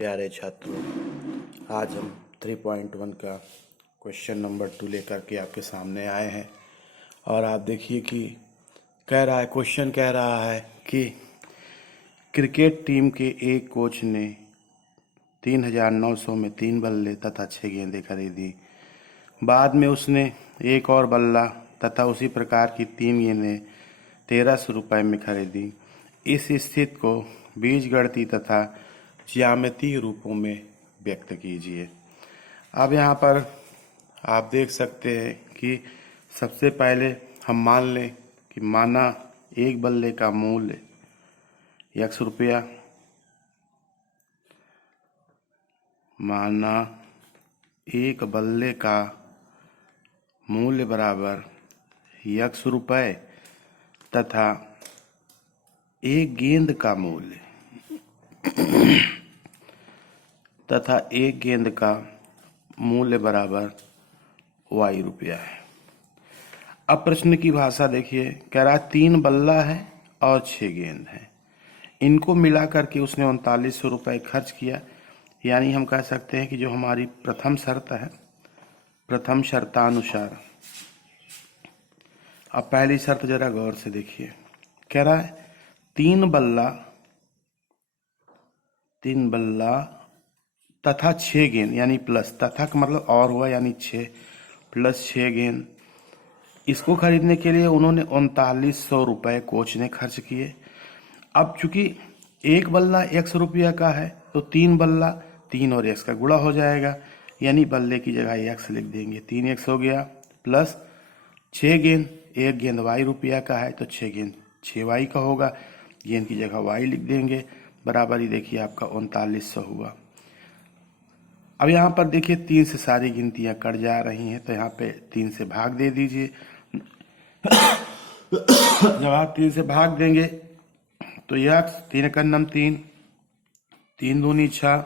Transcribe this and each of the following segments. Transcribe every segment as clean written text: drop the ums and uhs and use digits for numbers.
प्यारे छात्रों, आज हम 3.1 का क्वेश्चन नंबर 2 लेकर के आपके सामने आए हैं। और आप देखिए कि क्वेश्चन कह रहा है कि क्रिकेट टीम के एक कोच ने 3,900 में 3 बल्ले तथा 6 गेंदें खरीदी। बाद में उसने एक और बल्ला तथा उसी प्रकार की 3 गेंदें 1,300 रुपये में खरीदी। इस स्थिति को बीजगणितीय तथा ज्यामितीय रूपों में व्यक्त कीजिए। अब यहाँ पर आप देख सकते हैं कि सबसे पहले हम मान लें कि माना एक बल्ले का मूल्य x रुपया, माना एक बल्ले का मूल्य बराबर x रुपये तथा एक गेंद का मूल्य बराबर y रुपया है। अब प्रश्न की भाषा देखिए, कह रहा है 3 बल्ला है और 6 गेंद है, इनको मिला करके उसने 3900 रुपये खर्च किया। यानी हम कह सकते हैं कि जो हमारी प्रथम शर्त है, प्रथम शर्तानुसार। अब पहली शर्त जरा गौर से देखिए, कह रहा है 3 बल्ला तथा 6 गेंद, यानी प्लस, तथा का मतलब और हुआ, यानी 6 प्लस 6 गेंद। इसको खरीदने के लिए उन्होंने 3900 रुपये कोच ने खर्च किए। अब चूंकि एक बल्ला x रुपया का है तो 3 बल्ला 3 और x का गुणा हो जाएगा, यानी बल्ले की जगह x लिख देंगे, 3x हो गया, प्लस 6 गेंद, एक गेंद y रुपया का है तो 6 गेंद 6y का होगा, गेंद की जगह y लिख देंगे, बराबर ही देखिए आपका 3900 हुआ। अब यहाँ पर देखिए 3 से सारी गिनतियां कट जा रही हैं, तो यहाँ पे 3 से भाग दे दीजिए। जब आप 3 से भाग देंगे तो x 3 का नम 3, 3 दूनी 6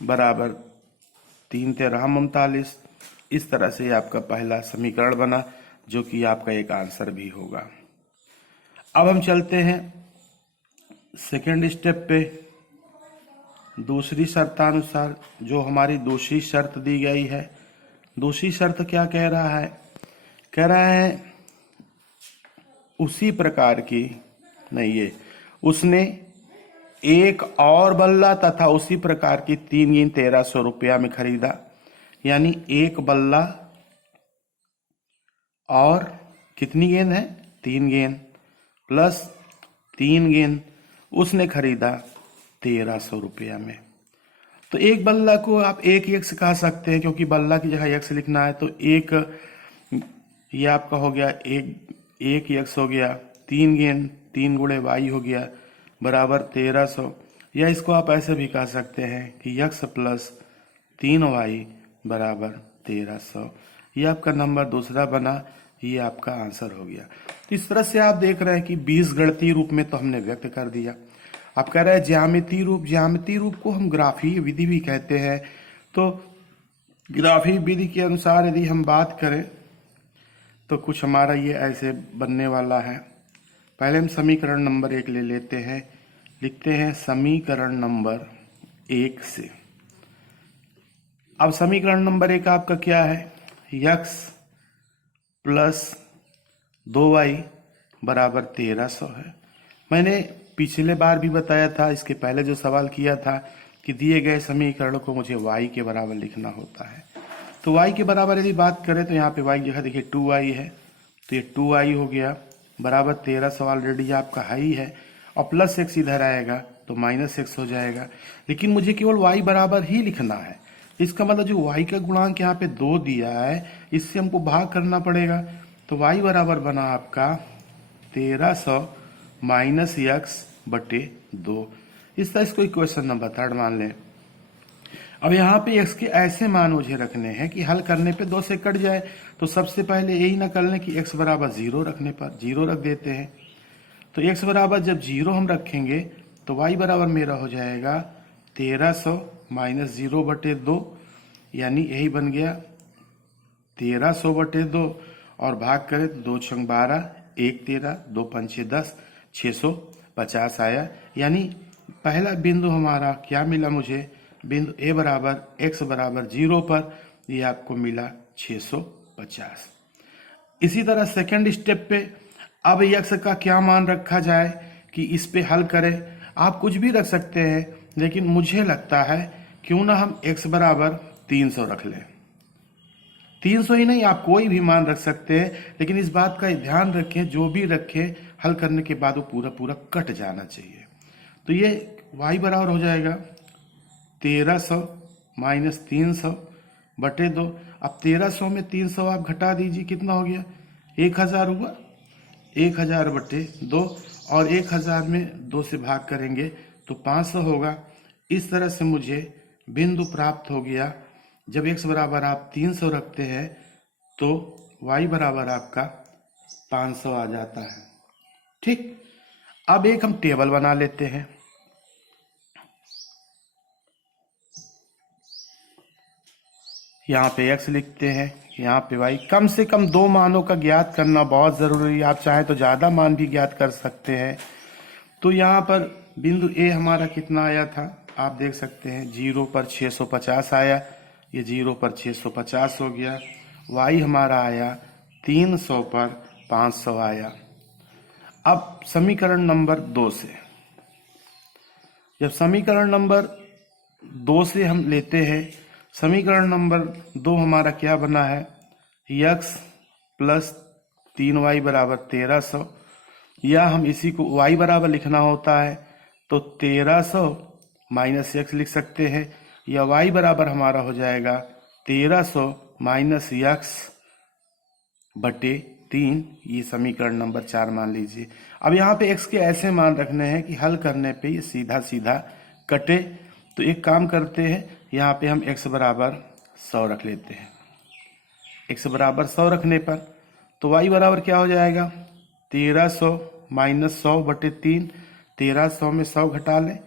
बराबर 3 13 39। इस तरह से आपका पहला समीकरण बना, जो कि आपका एक आंसर भी होगा। अब हम चलते हैं सेकेंड स्टेप पे। दूसरी शर्तानुसार जो हमारी दूसरी शर्त दी गई है, दूसरी शर्त क्या कह रहा है? कह रहा है उसी प्रकार की नहीं, ये उसने एक और बल्ला तथा उसी प्रकार की 3 गेंद 1,300 रुपया में खरीदा। यानी एक बल्ला और कितनी गेंद है? 3 गेंद प्लस 3 गेंद उसने खरीदा 1,300 रुपया में। तो एक बल्ला को आप एक x कह सकते हैं, क्योंकि बल्ला की जगह x लिखना है, तो एक ये आपका हो गया, एक x हो गया, 3 गेंद 3 गुणे y हो गया बराबर 1,300। या इसको आप ऐसे भी कह सकते हैं कि x प्लस 3y बराबर 1,300। ये आपका नंबर दूसरा बना, ये आपका आंसर हो गया। तो इस तरह से आप देख रहे हैं कि बीजगणितीय रूप में तो हमने व्यक्त कर दिया। आप कह रहे हैं ज्यामितीय रूप, ज्यामितीय रूप को हम ग्राफीय विधि भी कहते हैं। तो ग्राफीय विधि के अनुसार यदि हम बात करें तो कुछ हमारा ये ऐसे बनने वाला है। पहले हम समीकरण नंबर 1 ले लेते हैं, लिखते हैं समीकरण नंबर 1 से। अब समीकरण नंबर 1 आपका क्या है? x प्लस 2y बराबर 1,300 है। मैंने पिछले बार भी बताया था, इसके पहले जो सवाल किया था, कि दिए गए समीकरण को मुझे y के बराबर लिखना होता है। तो y के बराबर यदि बात करें तो यहाँ पे y की जगह देखिए 2y है, तो ये 2y हो गया बराबर 1,300 ऑलरेडी आपका हाई है, और प्लस x इधर आएगा तो माइनस x हो जाएगा। लेकिन मुझे केवल y बराबर ही लिखना है। इसका मतलब जो y का गुणांक यहाँ पे 2 दिया है, इससे हमको भाग करना पड़ेगा। तो y बराबर बना आपका 1,300 माइनस x बटे 2। इस तरह इसको इक्वेशन नंबर 3 मान लें। अब यहाँ पे x के ऐसे मान मुझे रखने हैं कि हल करने पे 2 से कट जाए। तो सबसे पहले यही ना कर लें कि x बराबर 0 रखने पर 0 रख देते हैं। तो x बराबर जब 0 हम रखेंगे तो y बराबर मेरा हो जाएगा 1,300 माइनस 0 बटे 2, यानी यही बन गया 1,300 बटे 2, और भाग करें तो 2 छंग 12, 1 13, 2 पंचे 10, 650 आया। यानी पहला बिंदु हमारा क्या मिला मुझे, बिंदु ए बराबर x बराबर 0 पर, ये आपको मिला 650। इसी तरह सेकंड स्टेप पे अब x का क्या मान रखा जाए कि इस पे हल करें। आप कुछ भी रख सकते हैं, लेकिन मुझे लगता है क्यों ना हम x बराबर 300 रख लें। 300 ही नहीं, आप कोई भी मान रख सकते हैं, लेकिन इस बात का ध्यान रखें जो भी रखें हल करने के बाद वो पूरा पूरा कट जाना चाहिए। तो ये y बराबर हो जाएगा 1300 माइनस 300 बटे 2। अब 1300 में 300 आप घटा दीजिए, कितना हो गया, 1000 हुआ। 1000 बटे 2, और 1000 में 2 से भाग करेंगे तो 500 होगा। इस तरह से मुझे बिंदु प्राप्त हो गया। जब x बराबर आप 300 रखते हैं तो y बराबर आपका 500 आ जाता है। ठीक, अब एक हम टेबल बना लेते हैं। यहाँ पे x लिखते हैं, यहाँ पे y। कम से कम 2 मानों का ज्ञात करना बहुत जरूरी है। आप चाहें तो ज्यादा मान भी ज्ञात कर सकते हैं। तो यहाँ पर बिंदु a हमारा कितना आया था, आप देख सकते हैं 0 पर 650 आया, ये 0 पर 650 हो गया। y हमारा आया 300 पर 500 आया। अब समीकरण नंबर 2 से, जब समीकरण नंबर 2 से हम लेते हैं, समीकरण नंबर 2 हमारा क्या बना है, x प्लस 3y बराबर 1300, या हम इसी को y बराबर लिखना होता है तो 1300 माइनस x लिख सकते हैं, या y बराबर हमारा हो जाएगा 1300 माइनस x बटे 3। ये समीकरण नंबर 4 मान लीजिए। अब यहाँ पे x के ऐसे मान रखने हैं कि हल करने पे ये सीधा सीधा कटे। तो एक काम करते हैं, यहाँ पे हम x बराबर 100 रख लेते हैं। x बराबर 100 रखने पर तो y बराबर क्या हो जाएगा, 1300 माइनस 100 बटे 3। 1300 में 100 घटा लें,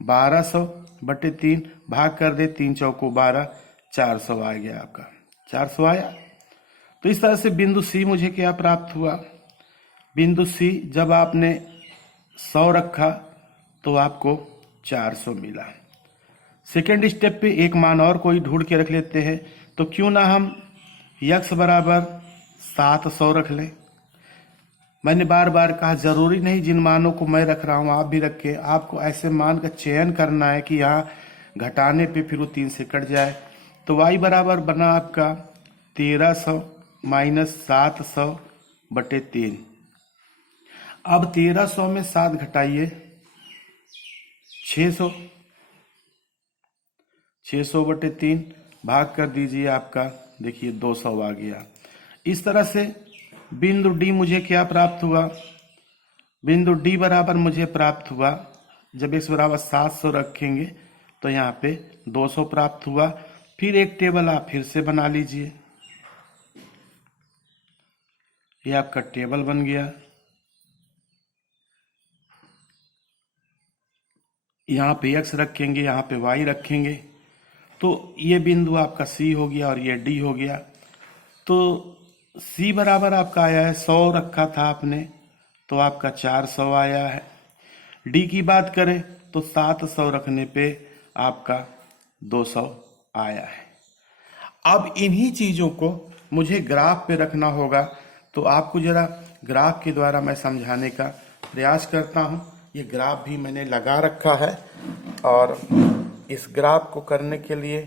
1200 बटे 3, भाग कर दे, 3 चौको 12, 400 आ गया आपका। 400 आया। तो इस तरह से बिंदु C मुझे क्या प्राप्त हुआ, बिंदु C जब आपने 100 रखा तो आपको 400 मिला। सेकेंड स्टेप पे एक मान और कोई ढूंढ के रख लेते हैं। तो क्यों ना हम x बराबर 700 रख लें। मैंने बार बार कहा जरूरी नहीं जिन मानों को मैं रख रहा हूं आप भी रखें। आपको ऐसे मान का चयन करना है कि यहाँ घटाने पे फिर वो 3 से कट जाए। तो y बराबर बना आपका 1300 माइनस 700 बटे 3। अब 1300 में 7 घटाइए, 600, 600 बटे 3, भाग कर दीजिए, आपका देखिए 200 आ गया। इस तरह से बिंदु D मुझे क्या प्राप्त हुआ, बिंदु D बराबर मुझे प्राप्त हुआ, जब x बराबर 700 रखेंगे तो यहाँ पे 200 प्राप्त हुआ। फिर एक टेबल आप फिर से बना लीजिए, ये आपका टेबल बन गया। यहाँ पे x रखेंगे, यहाँ पे y रखेंगे, तो ये बिंदु आपका C हो गया और ये D हो गया। तो C बराबर आपका आया है 100 रखा था आपने, तो आपका 400 आया है। D की बात करें तो 700 रखने पे आपका 200 आया है। अब इन्हीं चीजों को मुझे ग्राफ पे रखना होगा, तो आपको जरा ग्राफ के द्वारा मैं समझाने का प्रयास करता हूं। ये ग्राफ भी मैंने लगा रखा है, और इस ग्राफ को करने के लिए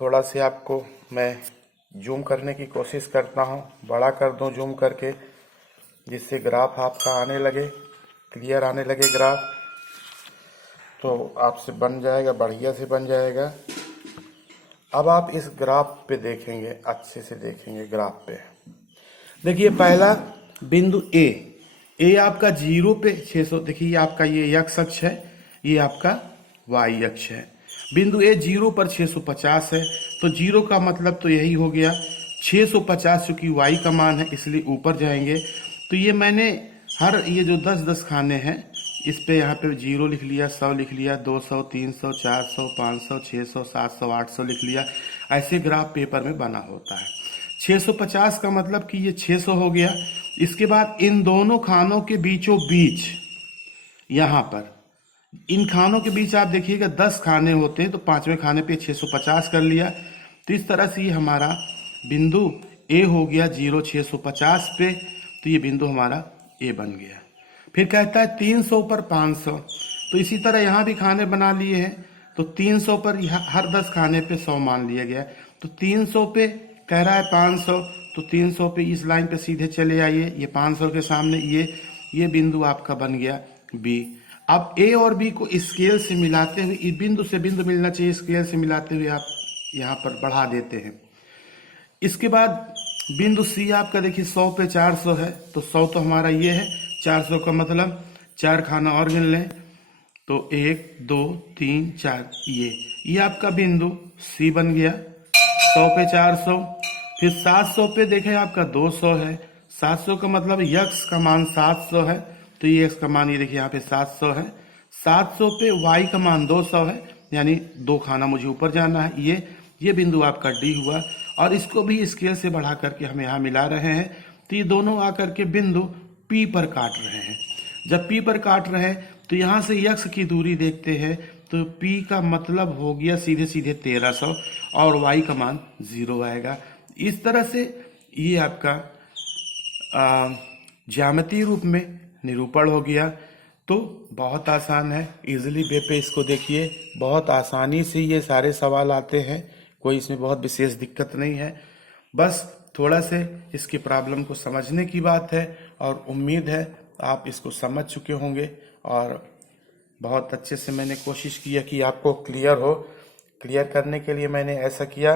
थोड़ा से आपको मैं जूम करने की कोशिश करता हूं। बड़ा कर दूं जूम करके, जिससे ग्राफ आपका आने लगे, क्लियर आने लगे ग्राफ, तो आपसे बन जाएगा, बढ़िया से बन जाएगा। अब आप इस ग्राफ पे देखेंगे, अच्छे से देखेंगे ग्राफ पे। देखिए पहला बिंदु ए आपका 0 पे 600, देखिए आपका ये x अक्ष है, ये आपका y अक्ष है। बिंदु ए 0 पर 650 है, तो 0 का मतलब तो यही हो गया 650, चूंकि y का मान है इसलिए ऊपर जाएंगे। तो ये मैंने हर ये जो 10-10 खाने हैं इस पे यहाँ पे 0 लिख लिया, 100 लिख लिया, 200, 300, 400, 500, 600, 700, 800 लिख लिया। ऐसे ग्राफ पेपर में बना होता है। 650 का मतलब कि ये 600 हो गया। इसके बाद इन दोनों खानों के बीचों बीच यहाँ पर इन खानों के बीच आप देखिएगा 10 खाने होते हैं, तो 5वें खाने पे 650 कर लिया। तो इस तरह से ये हमारा बिंदु ए हो गया 0 650 पे, तो ये बिंदु हमारा ए बन गया। फिर कहता है 300 पर 500, तो इसी तरह यहाँ भी खाने बना लिए हैं। तो 300 पर हर 10 खाने पे 100 मान लिया गया। तो 300 पे कह रहा है 500, तो 300 पे इस लाइन पे सीधे चले आइए, ये 500 के सामने ये बिंदु आपका बन गया बी। अब ए और बी को स्केल से मिलाते हुए, इस बिंदु से बिंदु मिलना चाहिए, स्केल से मिलाते हुए आप यहाँ पर बढ़ा देते हैं। इसके बाद बिंदु सी आपका देखिए 100 पे 400 है, तो 100 तो हमारा ये है, 400 का मतलब 4 खाना और गिन लें, तो 1 2 3 4, ये आपका बिंदु सी बन गया 100 पे 400। फिर 700 पे देखें आपका 200 है, 700 का मतलब यक्स का मान 700 है, तो ये एक्स का मान ये देखिए यहाँ पे 700 है। 700 पे वाई का मान 200 है, यानी 2 खाना मुझे ऊपर जाना है, ये बिंदु आपका डी हुआ। और इसको भी स्केल से बढ़ा करके हम यहाँ मिला रहे हैं, तो ये दोनों आकर के बिंदु पी पर काट रहे हैं। जब पी पर काट रहे हैं तो यहाँ से यक्स की दूरी देखते हैं, तो पी का मतलब हो गया सीधे सीधे 1300, और वाई का मान 0 आएगा। इस तरह से ये आपका ज्यामितीय रूप में निरूपण हो गया। तो बहुत आसान है, इजीली वे पे इसको देखिए, बहुत आसानी से ये सारे सवाल आते हैं, कोई इसमें बहुत विशेष दिक्कत नहीं है। बस थोड़ा से इसकी प्रॉब्लम को समझने की बात है, और उम्मीद है आप इसको समझ चुके होंगे। और बहुत अच्छे से मैंने कोशिश किया कि आपको क्लियर हो। क्लियर करने के लिए मैंने ऐसा किया